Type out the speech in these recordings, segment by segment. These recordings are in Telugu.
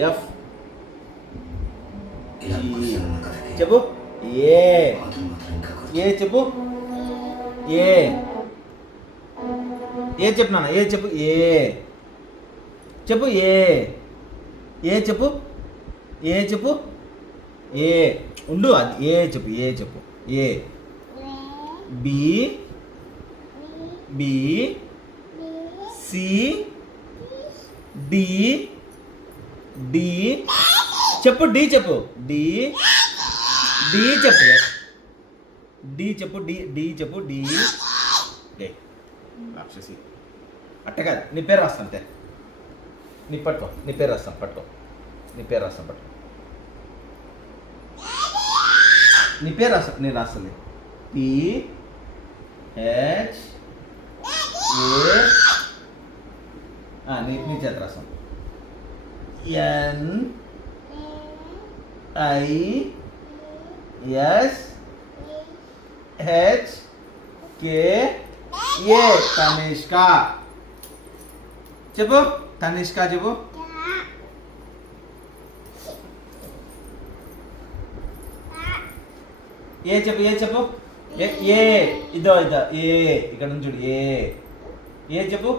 ఎఫ్ చెప్పు ఏ చెప్పు ఏ చెప్పు నాన్న ఏ చెప్పు చెప్పు ఏ చెప్పు చెప్పు ఉండు అది చెప్పు ఏ బి సి డి చెప్పు డి చెప్పు డి చెప్పు డి రాక్షసి అట్ట కాదు నీ పేరు రాస్తాను అంతే నీ పట్టుకో నీ పేరు రాస్తాను పట్టుకో నీ పేరు రాస్తాను నేను రాస్తాను PHA నీ చేత రాస్తాను NISHKA తనిష్క చెప్పు తనిష్క చెప్పు చెప్పు ఇదో ఇక్కడ నుంచి చూడు చెప్పు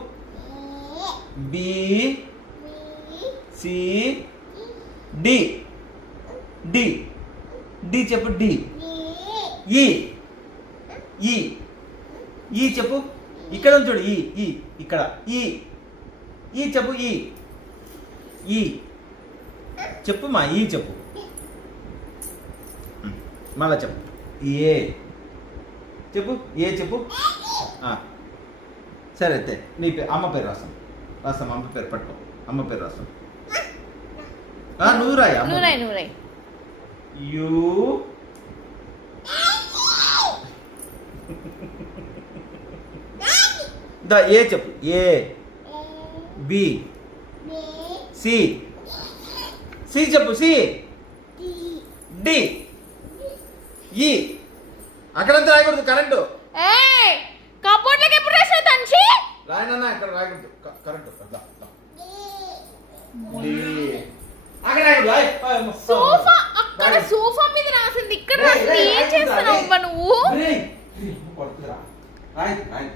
బి సి డి చెప్పు డి ఈ చెప్పు ఇక్కడ నుంచి చూడు ఇక్కడ చెప్పు చెప్పు మా చెప్పు మళ్ళా చెప్పు చెప్పు చెప్పు సరే అయితే నీ పేరు అమ్మ పేరు రాస్తాం అమ్మ పేరు పట్టుకో అమ్మ పేరు రాస్తాం నువ్వు రాయి యూ చెప్పు బి సి చెప్పు డి అక్కడంతా రాయకూడదు కరెంటు కబోర్డ్లోకి ఎప్పుడు రాసావు తంచి రాయనన్నా ఇక్కడ రాయకూడదు కరెంటు సోఫా అక్కడ సోఫా మీద రాసింది ఇక్కడ రాసింది ఏం చేస్తున్నావు నువ్వు రాయి